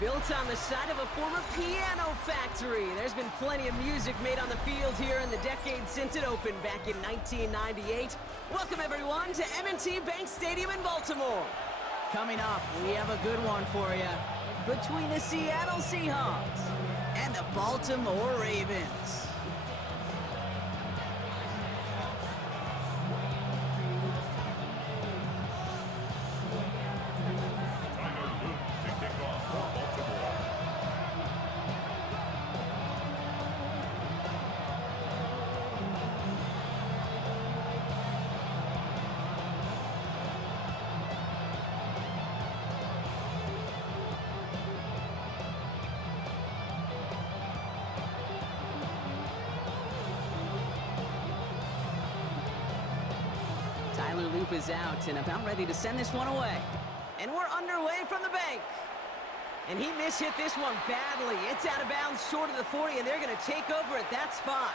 Built on the side of a former piano factory, there's been plenty of music made on the field here in the decade since it opened back in 1998. Welcome everyone to M&T Bank Stadium in Baltimore. Coming up, we have a good one for you. Between the Seattle Seahawks and the Baltimore Ravens. Loop is out and about ready to send this one away. And we're underway from the bank. And he mishit this one badly. It's out of bounds short of the 40, and they're going to take over at that spot.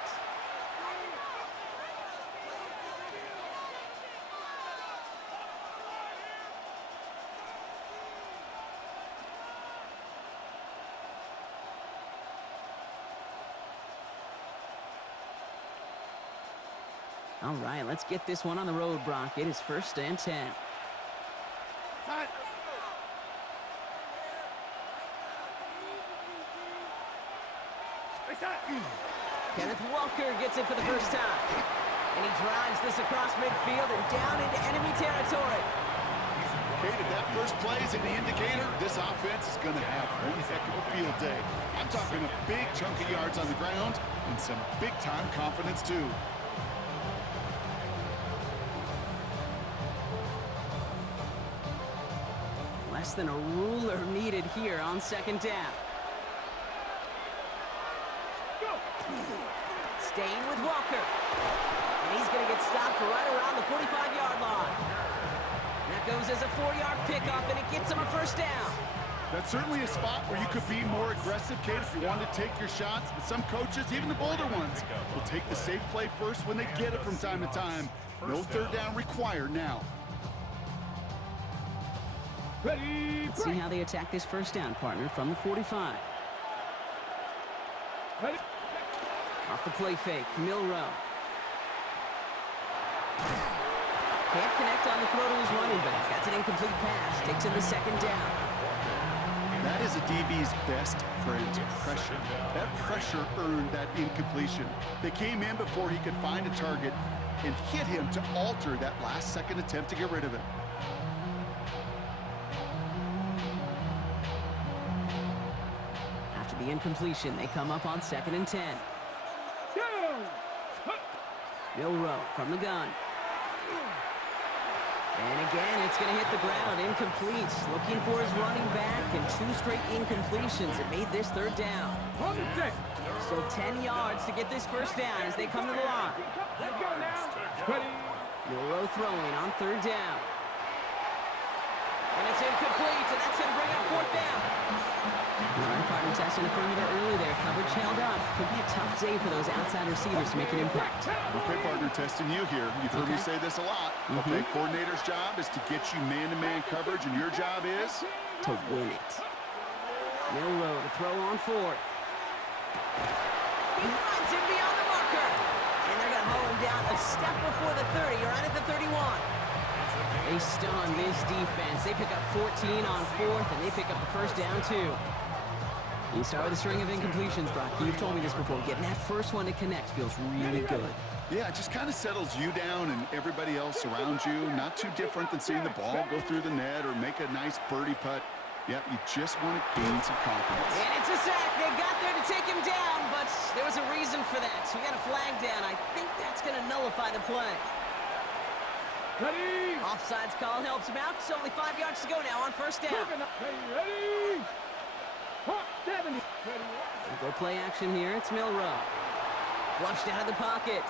All right, let's get this one on the road, Brock. It is 1st and 10. Kenneth Walker gets it for the first time. And he drives this across midfield and down into enemy territory. Kate, if that first play is any indicator, this offense is going to have one heck of a field day. I'm talking a big chunk of yards on the ground and some big-time confidence, too. Less than a ruler needed here on 2nd down. Staying with Walker. And he's going to get stopped right around the 45-yard line. That goes as a 4-yard pickup, and it gets him a 1st down. That's certainly a spot where you could be more aggressive, Kate, if you wanted to take your shots. But some coaches, even the bolder ones, will take the safe play first when they get it from time to time. No 3rd down required now. Let's see how they attack this 1st down, partner, from the 45. Off the play fake, Milrow. Can't connect on the throw to his running back. That's an incomplete pass. Takes him the 2nd down. That is a DB's best friend, pressure. That pressure earned that incompletion. They came in before he could find a target and hit him to alter that last-second attempt to get rid of it. After the incompletion, they come up on 2nd and 10. Milrow from the gun. And again, it's going to hit the ground, incomplete. Looking for his running back, and 2 straight incompletions. It made this 3rd down. Still 10 yards to get this 1st down as they come to the line. Milrow throwing on 3rd down. And it's incomplete, and that's going to bring up 4th down. All right, partner, testing the perimeter early there. Coverage held up. Could be a tough day for those outside receivers to make an impact. Okay, partner, testing you here. You've heard me say this a lot. Okay, coordinator's job is to get you man-to-man coverage, and your job is? To win it. Milrow to throw on 4th. He finds him beyond the marker. And they're going to haul him down a step before the 30, right at the 31. They stun this defense. They pick up 14 on 4th, and they pick up the 1st down, too. You start with a string of incompletions, Brock. You've told me this before. Getting that first one to connect feels really good. Yeah, it just kind of settles you down and everybody else around you. Not too different than seeing the ball go through the net or make a nice birdie putt. Yeah, you just want to gain some confidence. And it's a sack. They got there to take him down, but there was a reason for that. So we got a flag down. I think that's going to nullify the play. Ready. Offsides call helps him out. It's only 5 yards to go now on 1st down. Ready. 70. Go play action here. It's Milrow. Flushed out of the pocket.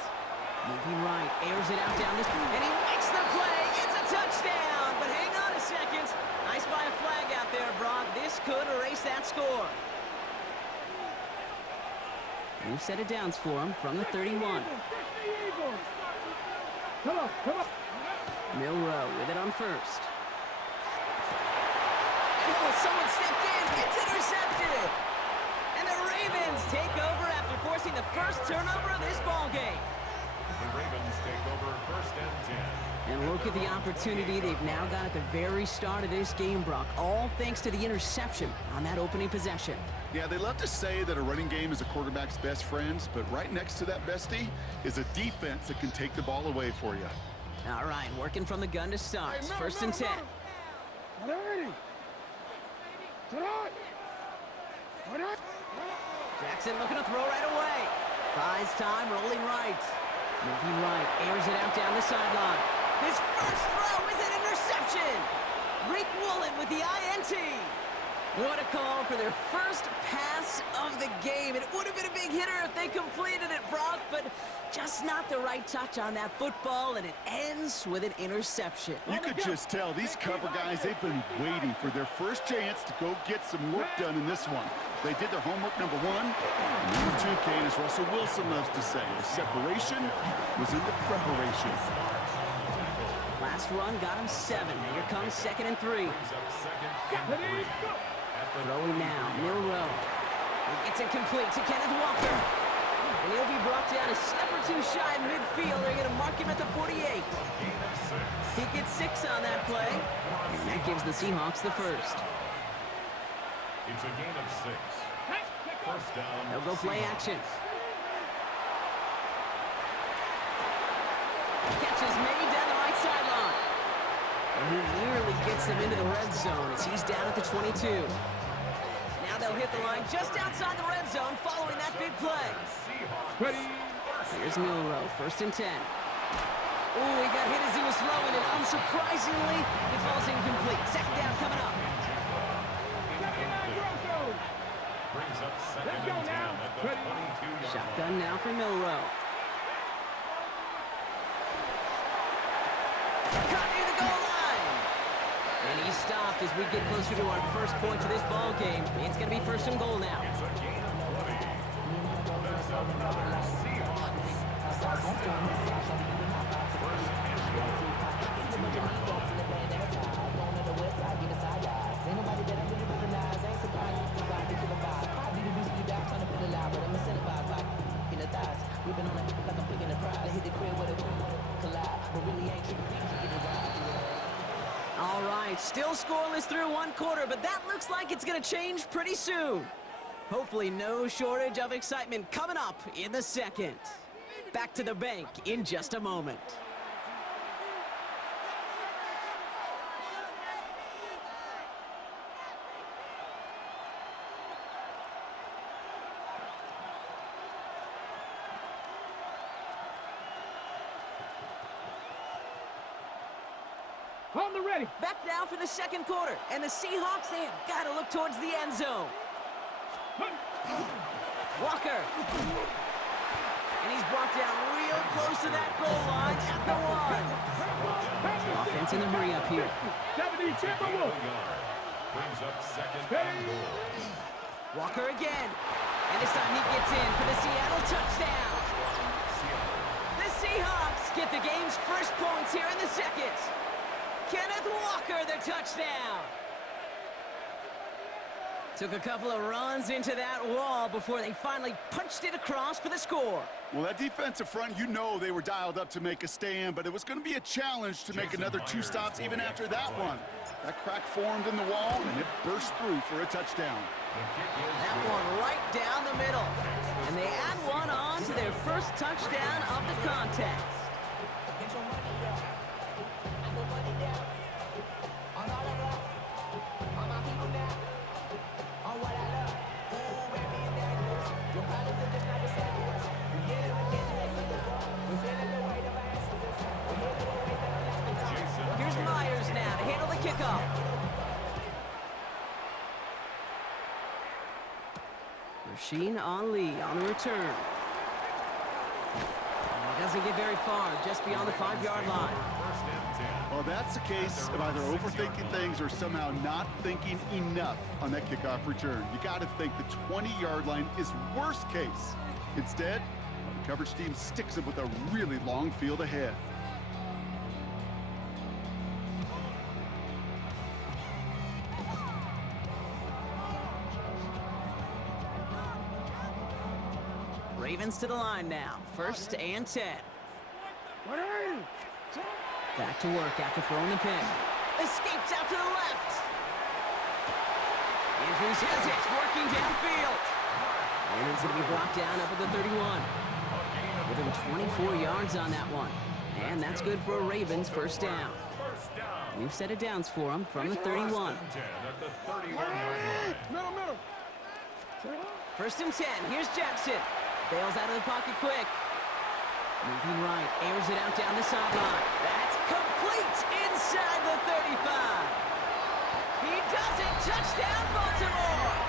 Moving right. Airs it out down this. And he makes the play. It's a touchdown. But hang on a second. I spy a flag out there, Brock. This could erase that score. New set of downs for him from the 31. Come on, come on. Milrow with it on 1st. Oh, someone stepped in. It's intercepted. And the Ravens take over after forcing the first turnover of this ball game. The Ravens take over 1st and 10. And look at the opportunity they've now got at the very start of this game, Brock, all thanks to the interception on that opening possession. Yeah, they love to say that a running game is a quarterback's best friends, but right next to that bestie is a defense that can take the ball away for you. All right, working from the gun to start. Hey, 1st and 10. Ready. Jackson looking to throw right away. Buys time, rolling right. Moving right, airs it out down the sideline. His first throw is an interception. Rick Woolen with the INT. What a call for their first pass of the game. It would have been a big hitter if they completed it, Brock, but just not the right touch on that football, and it ends with an interception. You could just tell these cover guys, they've been waiting for their first chance to go get some work done in this one. They did their homework, number one. And number two, Kane, as Russell Wilson loves to say, the separation was in the preparation. Last run got him 7. Here comes 2nd and 3. Throwing now, Milrow. He gets it complete to Kenneth Walker. And he'll be brought down a step or two shy of midfield. They're going to mark him at the 48. He gets 6 on that play. And that gives the Seahawks the first. It's a gain of 6. 1st down. They'll go play action. Catch is made down the right sideline. And he nearly gets them into the red zone as he's down at the 22. Now they'll hit the line just outside the red zone following that big play. Ready. Here's Milrow, 1st and 10. Ooh, he got hit as he was throwing, and unsurprisingly, it falls incomplete. 2nd down coming up. Brings up 2nd and 10 at the 22-yard. Shotgun now for Milrow. Cut near the goal line. And he stopped as we get closer to our first point to this ball game. It's going to be 1st and goal now. It's a gain of 20. That's another Seahawks. 1st and goal. All right, still scoreless through 1 quarter, but that looks like it's going to change pretty soon. Hopefully no shortage of excitement coming up in the 2nd. Back to the bank in just a moment. On the ready. Back now for the 2nd quarter, and the Seahawks, they have got to look towards the end zone. Walker. And he's brought down real close to that goal line at the 1. Offense in the hurry up here. 70, Timberwolves. Brings up 2nd and goal. Walker again. And this time he gets in for the Seattle touchdown. The Seahawks get the game's first points here in the 2nd. Kenneth Walker, the touchdown. Took a couple of runs into that wall before they finally punched it across for the score. Well, that defensive front, you know they were dialed up to make a stand, but it was going to be a challenge to make another 2 stops even after that one. That crack formed in the wall, and it burst through for a touchdown. That one right down the middle. And they add one on to their first touchdown of the contest. Here's Myers now to handle the kickoff. Rasheen Ali on the return. And he doesn't get very far, just beyond the 5-yard line. Well, that's the case of either overthinking things or somehow not thinking enough on that kickoff return. You got to think the 20-yard line is worst case. Instead, the coverage team sticks it with a really long field ahead. Ravens to the line now. 1st and 10. Back to work after throwing the pick. Escapes out to the left. Andrews has it, working downfield. And he's going to be brought down up at the 31. Give him 24 yards on that one. And that's good for a Ravens 1st down. We've set it downs for him from the 31. Middle. 1st and 10. Here's Jackson. Bails out of the pocket quick. Moving right. Airs it out down the sideline. That's complete inside the 35. He does it. Touchdown, Baltimore.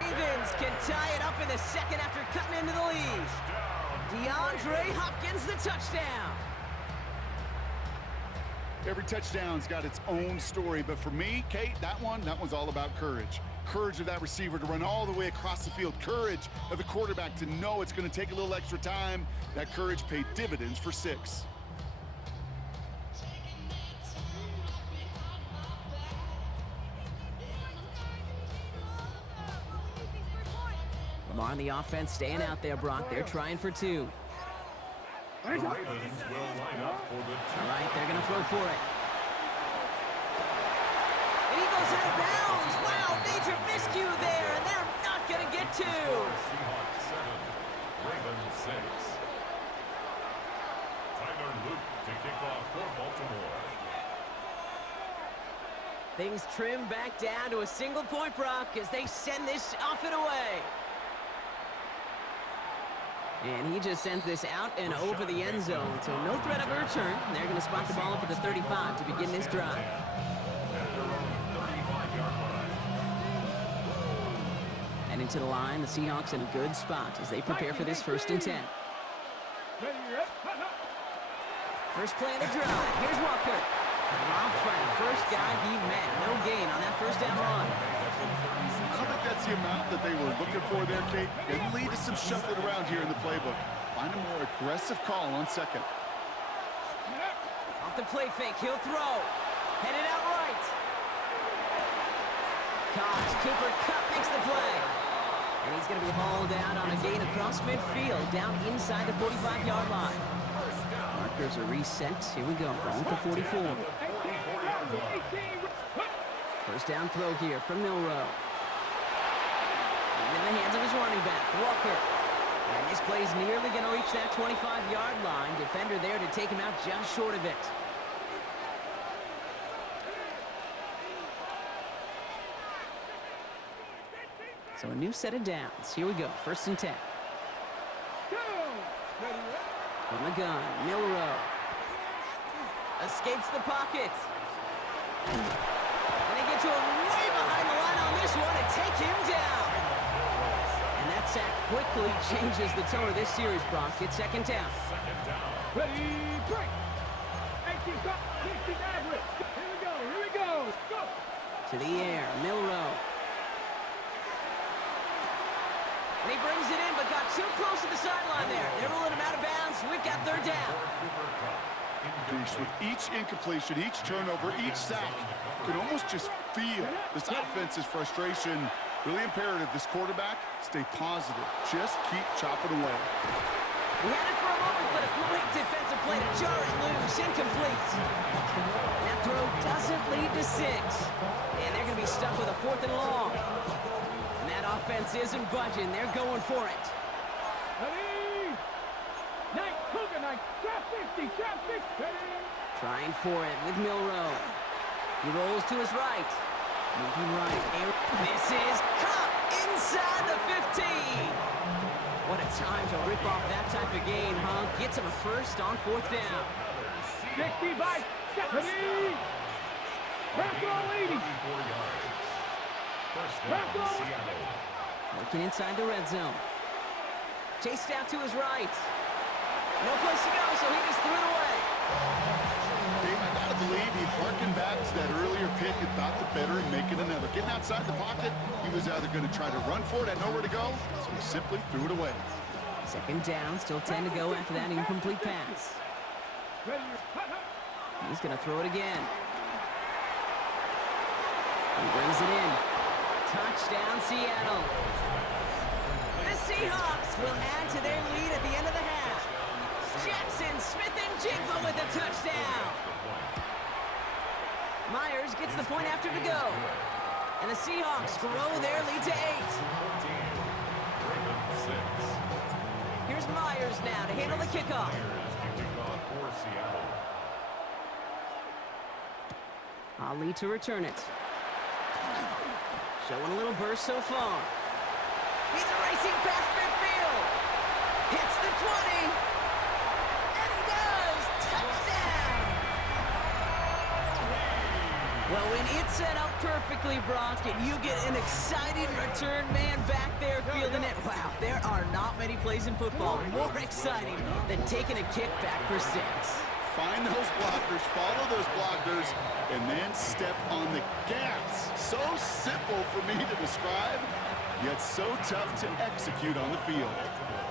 Ravens can tie it up in the 2nd after cutting into the lead. DeAndre Hopkins the touchdown. Every touchdown's got its own story, but for me, Kate, that one's all about courage. Courage of that receiver to run all the way across the field. Courage of the quarterback to know it's going to take a little extra time. That courage paid dividends for 6. Lamar on the offense staying out there, Brock. They're trying for 2. The Ravens will line up for the 2. All right, they're going to throw for it. And he goes out of bounds. Wow, major miscue there, and they're not going to get 2. Seahawks 7, Ravens 6. Tyler Luke to kick off for Baltimore. Things trim back down to a single point, Brock, as they send this off and away. And he just sends this out and over the end zone, so no threat of a return. They're going to spot the ball up at the 35 to begin this drive. And into the line, the Seahawks in a good spot as they prepare for this 1st and 10. First play of the drive. Here's Walker. Dropped by the first guy he met. No gain on that 1st down run. I don't think that's the amount that they were looking for there, Kate. It lead to some shuffling around here in the playbook. Find a more aggressive call on 2nd. Off the play fake, he'll throw. Headed out right. Caught. Cooper Kupp makes the play. And he's going to be hauled out on a gain across midfield, down inside the 45-yard line. Markers are reset. Here we go. Ball at the 44. 1st down throw here from Milroe. In the hands of his running back, Walker. And this play's nearly going to reach that 25-yard line. Defender there to take him out just short of it. So a new set of downs. Here we go, 1st and 10. From the gun, Milroe. Escapes the pocket. And they get to him way behind the line on this one and take him down. And that sack quickly changes the tone of this series, Brock. It's 2nd down. Ready, break. 18, 60, average. Here we go. Go. To the air, Milroe. And he brings it in, but got too close to the sideline there. They're ruling him out of bounds. We've got 3rd down. With each incompletion, each turnover, each sack, you can almost just feel this offense's frustration. Really imperative, this quarterback, stay positive. Just keep chopping away. We had it for a moment, but a great defensive play to jar it loose. Incomplete. That throw doesn't lead to 6. And they're going to be stuck with a 4th and long. And that offense isn't budging. They're going for it. Ready. Night, Cougar Night. Trap 50. Trying for it with Milroe. He rolls to his right. Moving right. This is caught inside the 15. What a time to rip off that type of gain, huh? Gets him a 1st on 4th down. 60 by 70. Back roll 80. Working inside the red zone. Chased out to his right. No place to go, so he just threw it away. Dave, I gotta believe he harkened back to that earlier pick and thought the better in making another. Getting outside the pocket, he was either going to try to run for it, had nowhere to go, so he simply threw it away. Second down, still 10 to go after that incomplete pass. He's going to throw it again. He brings it in. Touchdown, Seattle. The Seahawks will add to their lead at the end of the half. Jackson Smith-Njigba with a touchdown. Myers gets the point after to go. And the Seahawks grow their lead to 8. Here's Myers now to handle the kickoff. Ali to return it. Showing a little burst so far. He's racing past midfield. Hits the 20. And he does. Touchdown. Well, when it's set up perfectly, Brock, and you get an exciting return man back there fielding it, wow, there are not many plays in football more exciting than taking a kick back for 6. Find those blockers, follow those blockers, and then step on the gas. So simple for me to describe, yet so tough to execute on the field.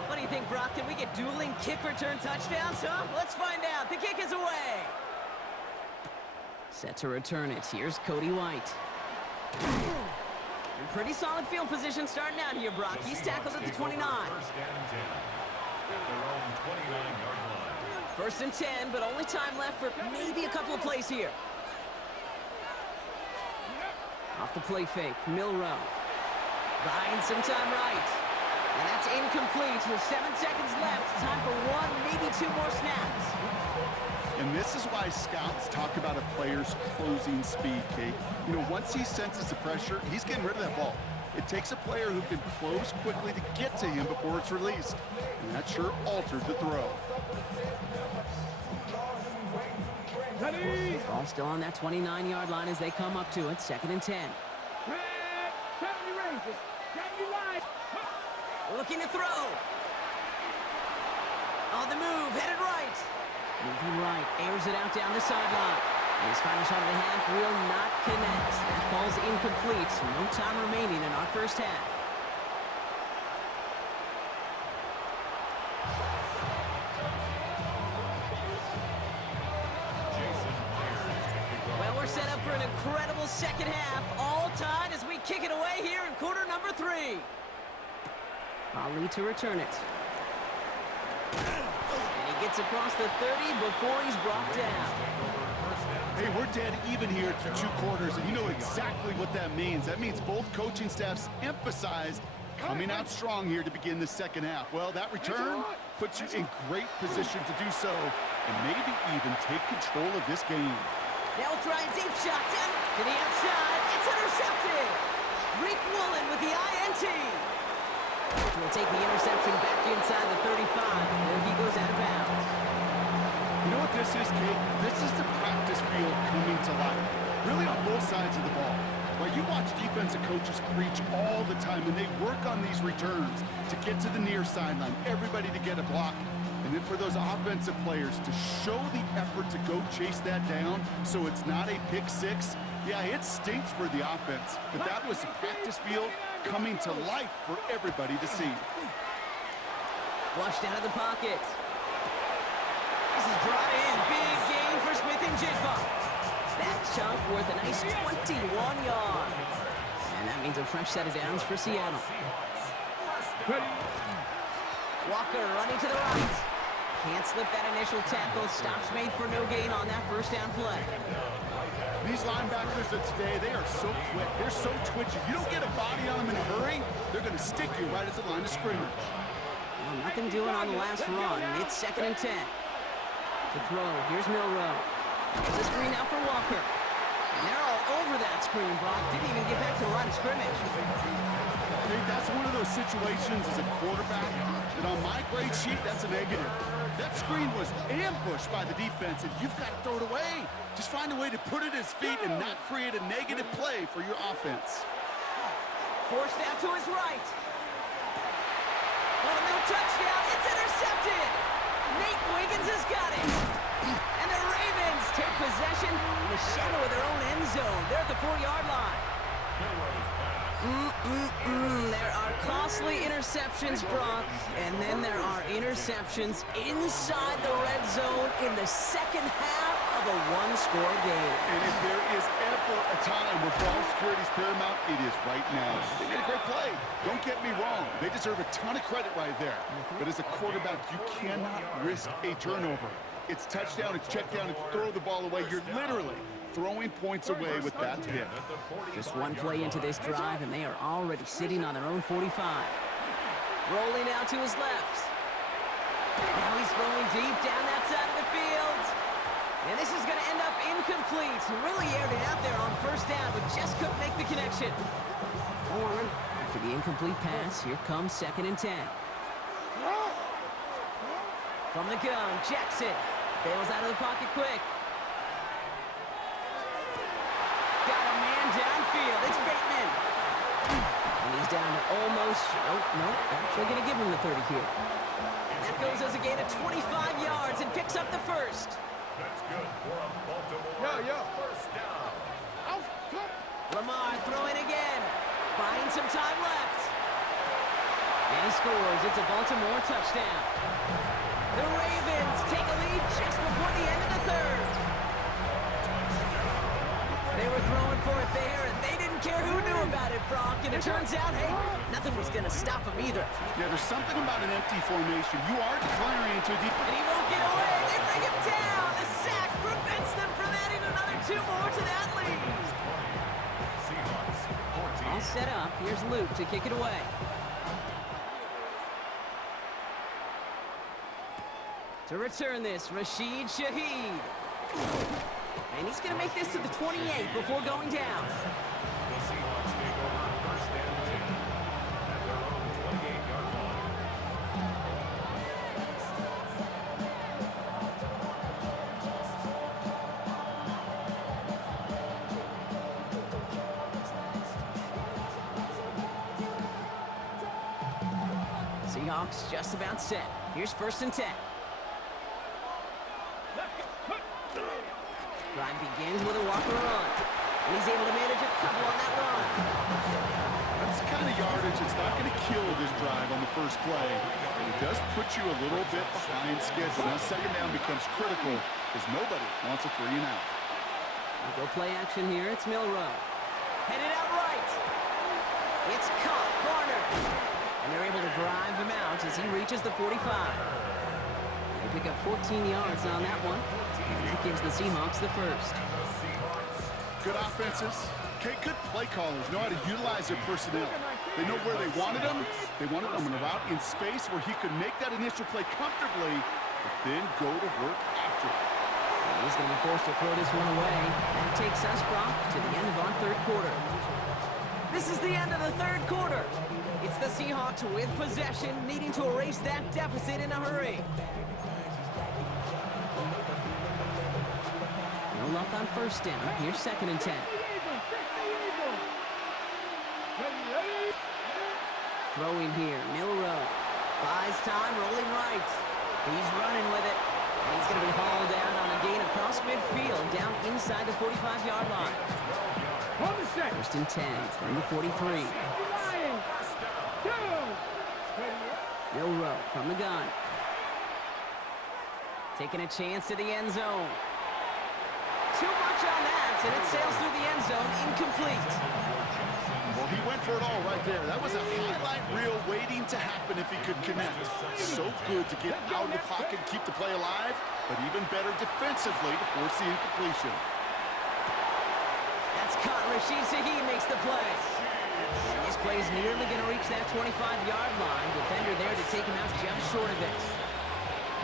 What do you think, Brock? Can we get dueling kick return touchdowns, huh? Let's find out. The kick is away. Set to return it. Here's Cody White. In pretty solid field position starting out here, Brock. He's tackled at the 29. First and 10, but only time left for maybe a couple of plays here. Off the play fake, Milrow. Buying some time right. And that's incomplete with 7 seconds left. Time for 1, maybe 2 more snaps. And this is why scouts talk about a player's closing speed, Kate. You know, once he senses the pressure, he's getting rid of that ball. It takes a player who can close quickly to get to him before it's released. And that sure altered the throw. Ball still on that 29-yard line as they come up to it. 2nd and 10. Looking to throw. On the move, headed right. Moving right, airs it out down the sideline. And his final shot of the half will not connect. That falls incomplete. No time remaining in our first half. Well, we're set up for an incredible second half. All tied as we kick it away here in quarter number 3. Ali to return it. And he gets across the 30 before he's brought down. Hey, we're dead even here through 2 quarters, and you know exactly what that means. That means both coaching staffs emphasized coming out strong here to begin the second half. Well, that return puts you in great position to do so, and maybe even take control of this game. Now we'll try a deep shot down to the outside. It's intercepted. Reek Woolen with the INT. Will take the interception back inside the 35 before he goes out of bounds. You know what this is, Kate? This is the practice field coming to life. Really on both sides of the ball. While you watch defensive coaches preach all the time, and they work on these returns to get to the near sideline, everybody to get a block. And then for those offensive players to show the effort to go chase that down so it's not a pick 6. Yeah, it stinks for the offense, but that was the practice field coming to life for everybody to see. Flushed out of the pocket. This is brought in. Big gain for Smith-Njigba. That chunk worth a nice 21 yards. And that means a fresh set of downs for Seattle. Walker running to the right. Can't slip that initial tackle. Stops made for no gain on that first down play. These linebackers of today, they are so quick. They're so twitchy. You don't get a body on them in a hurry, they're going to stick you right at the line of scrimmage. Well, nothing doing on the last run. It's 2nd and 10. To throw, here's Milrow. There's a screen out for Walker. And they're all over that screen, Brock. Didn't even get back to the line of scrimmage. Hey, that's one of those situations as a quarterback that on my grade sheet, that's a negative. That screen was ambushed by the defense, and you've got to throw it away. Just find a way to put it at his feet and not create a negative play for your offense. Forced out to his right. Oh, no touchdown. It's intercepted. Nate Wiggins has got it. And the Ravens take possession the 4-yard line. There are costly interceptions, Brock, and then there are interceptions inside the red zone in the second half of a one-score game. And if there is ever a time where ball security is paramount, it is right now. They made a great play. Don't get me wrong. They deserve a ton of credit right there. But as a quarterback, you cannot risk a turnover. It's touchdown, it's check down, it's throw the ball away. You're literally throwing points away with that pick. Just one play into this drive, and they are already sitting on their own 45. Rolling out to his left. Now he's throwing deep down that side of the field. And this is going to end up incomplete. Really aired it out there on first down, but just couldn't make the connection. After the incomplete pass, here comes 2nd and 10. From the gun, Jackson bails out of the pocket quick. Got a man downfield. It's Bateman. And he's down to almost, no, actually going to give him the 30 here. That goes as a gain of 25 yards and picks up the first. That's good for a Baltimore first down. Lamar throwing again. Buying some time left. And he scores. It's a Baltimore touchdown. The Ravens take a lead just before the end of the third. They were throwing for it there, and they didn't care who knew about it, Brock. And it turns out, hey, nothing was going to stop them either. Yeah, there's something about an empty formation. You are declaring into a deep... And he won't get away. They bring him down. The sack prevents them from adding another 2 more to that lead. All set up. Here's Luke to kick it away. To return this, Rashid Shaheed. And he's going to make this to the 28 before going down. The Seahawks take over first and 10 at their own 28-yard line. Seahawks just about set. Here's 1st and 10. Drive begins with a Walker run. And he's able to manage a couple on that run. That's the kind of yardage that's not going to kill this drive on the first play. And it does put you a little bit behind schedule. Now 2nd down becomes critical because nobody wants a 3 and out. We'll go play action here. It's Milrow. Headed out right. It's caught. Garner. And they're able to drive him out as he reaches the 45. They pick up 14 yards on that one. And that gives the Seahawks the first. Good offenses. Okay, good play callers know how to utilize their personnel. They know where they wanted them. They wanted them in a route in space where he could make that initial play comfortably, but then go to work after it. He's going to be forced to throw this one away. That takes us, Brock, to the end of our 3rd quarter. This is the end of the 3rd quarter. It's the Seahawks with possession, needing to erase that deficit in a hurry. No luck on first down. Here's 2nd and 10. Throwing here, Milrow. Buys time, rolling right. He's running with it. And he's going to be hauled down on a gain across midfield, down inside the 45-yard line. 1st and 10 from the 43. Milrow from the gun. Taking a chance to the end zone. Too much on that, and it sails through the end zone, incomplete. Well, he went for it all right there. That was a highlight reel waiting to happen if he could connect. So good to get out of the pocket, keep the play alive, but even better defensively to force the incompletion. That's caught. Rashid Shaheed makes the play. And this play is nearly going to reach that 25-yard line. Defender there to take him out just short of it.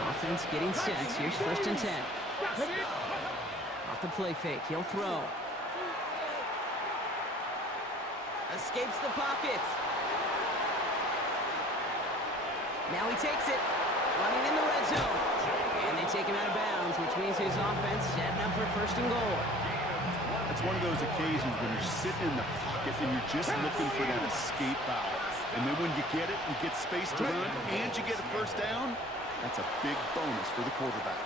Offense getting set. Here's 1st and 10. Off the play fake, he'll throw. Escapes the pocket. Now he takes it. Running in the red zone. And they take him out of bounds, which means his offense setting up for 1st and goal. It's one of those occasions when you're sitting in the pocket and you're just looking for that escape valve. And then when you get it, you get space to run, and you get a 1st down, that's a big bonus for the quarterback.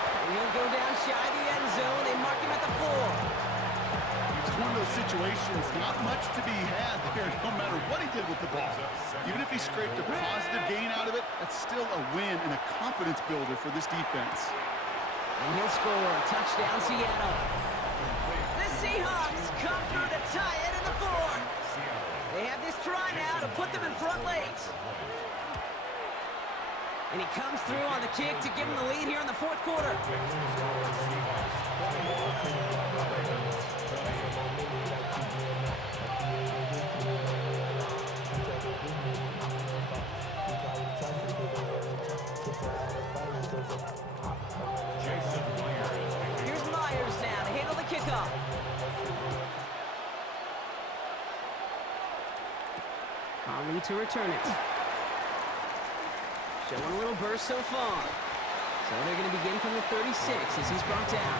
And he'll go down shy of the end zone. They mark him at the 4. It's one of those situations, not much to be had there, no matter what he did with the ball. Even if he scraped a positive gain out of it, that's still a win and a confidence builder for this defense. And he'll score a touchdown, Seattle. The Seahawks come through to tie it in the 4th. They have this try now to put them in front late. And he comes through on the kick to give him the lead here in the 4th quarter. Here's Myers now to handle the kickoff. Ali to return it. Showing a little burst so far. So they're going to begin from the 36 as he's brought down.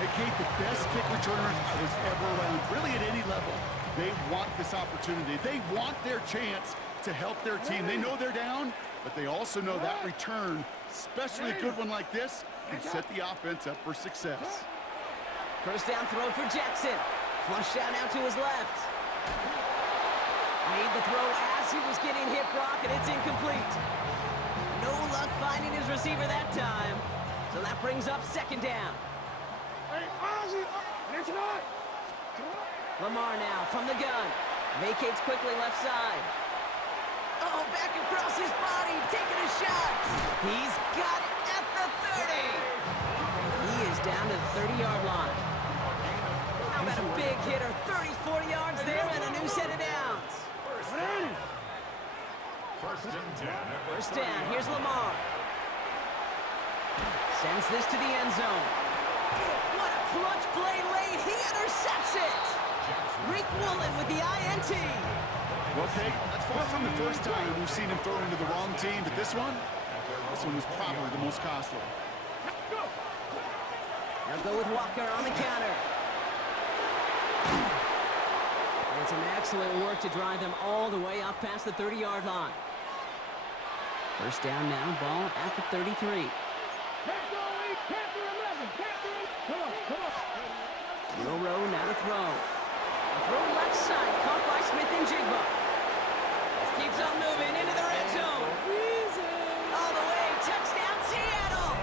Hey, Kate, the best kick returners I was ever around, really at any level. They want this opportunity. They want their chance to help their team. They know they're down, but they also know that return, especially a good one like this, can set the offense up for success. First down throw for Jackson. Flushed out now to his left. Made the throw as he was getting hit, Brock, and it's incomplete. No luck finding his receiver that time. So that brings up second down. Lamar now from the gun. Vacates quickly left side. Oh, back across his body, taking a shot. He's got it at the 30. And he is down to the 30-yard line. How about a big hitter, 30, 40 yards there, and a new set of downs. First and 10. First down, here's Lamar. Sends this to the end zone. What a clutch play late, he intercepts it. Rick Woolen with the INT. Well, Kate, that's far from the first time we've seen him throw into the wrong team, but this one was probably the most costly. They'll go with Walker on the counter. And some excellent work to drive them all the way up past the 30-yard line. First down now, ball at the 33. Will Rowe now to throw. Throw left side, caught by Smith and Jigba. Keeps on moving into the red zone. All the way, touchdown Seattle.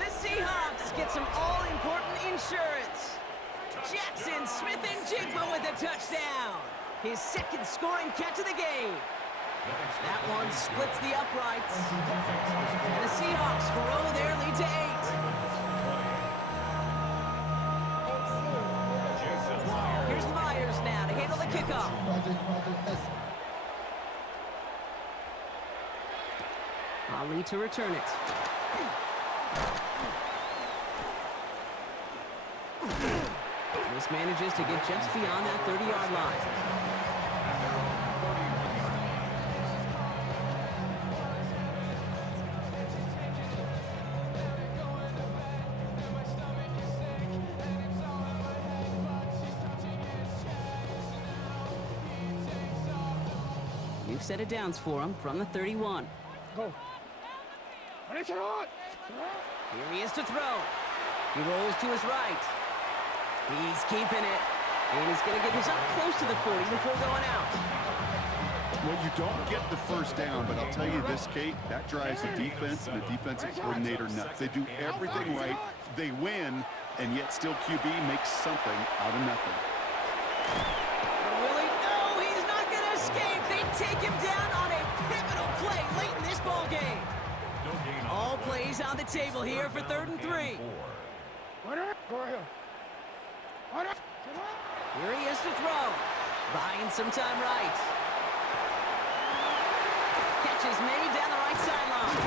The Seahawks get some all-important insurance. Jackson, Smith and Jigba with a touchdown. His second scoring catch of the game. That one splits the uprights. And the Seahawks grow their lead to 8. Here's Myers now to handle the kickoff. Ali to return it. This manages to get just beyond that 30-yard line. New set of downs for him from the 31. Go. Here he is to throw. He rolls to his right. He's keeping it. And he's going to get this up close to the 40 before going out. Well, you don't get the first down, but I'll tell you this, Kate, that drives the defense and the defensive coordinator nuts. They do everything right. They win, and yet still QB makes something out of nothing. Willie, no, he's not going to escape. They take him down on a pivotal play late in this ball game. All plays on the table here for 3rd and 3. Here he is to throw. Buying some time right. Catch is made down the right sideline.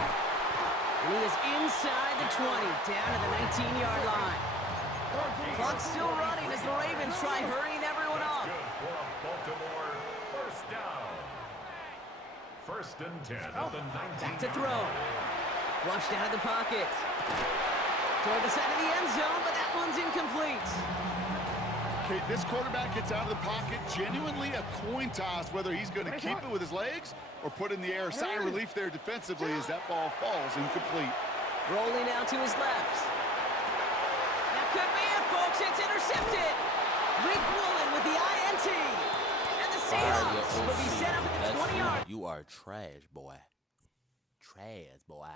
And he is inside the 20, down to the 19-yard line. Clock's still running as the Ravens try hurrying everyone up. Baltimore, first down. First and 10 at the 19. Back to throw. Flushed out of the pocket. Toward the side of the end zone, but that one's incomplete. Okay, this quarterback gets out of the pocket, genuinely a coin toss, whether he's going to keep it with his legs or put in the air. Sigh of relief there defensively as that ball falls incomplete. Rolling out to his left. That could be it, folks. It's intercepted. Rick Woolen with the INT. And the Seahawks will be set up at the 20-yard. You are trash, boy. Trash, boy.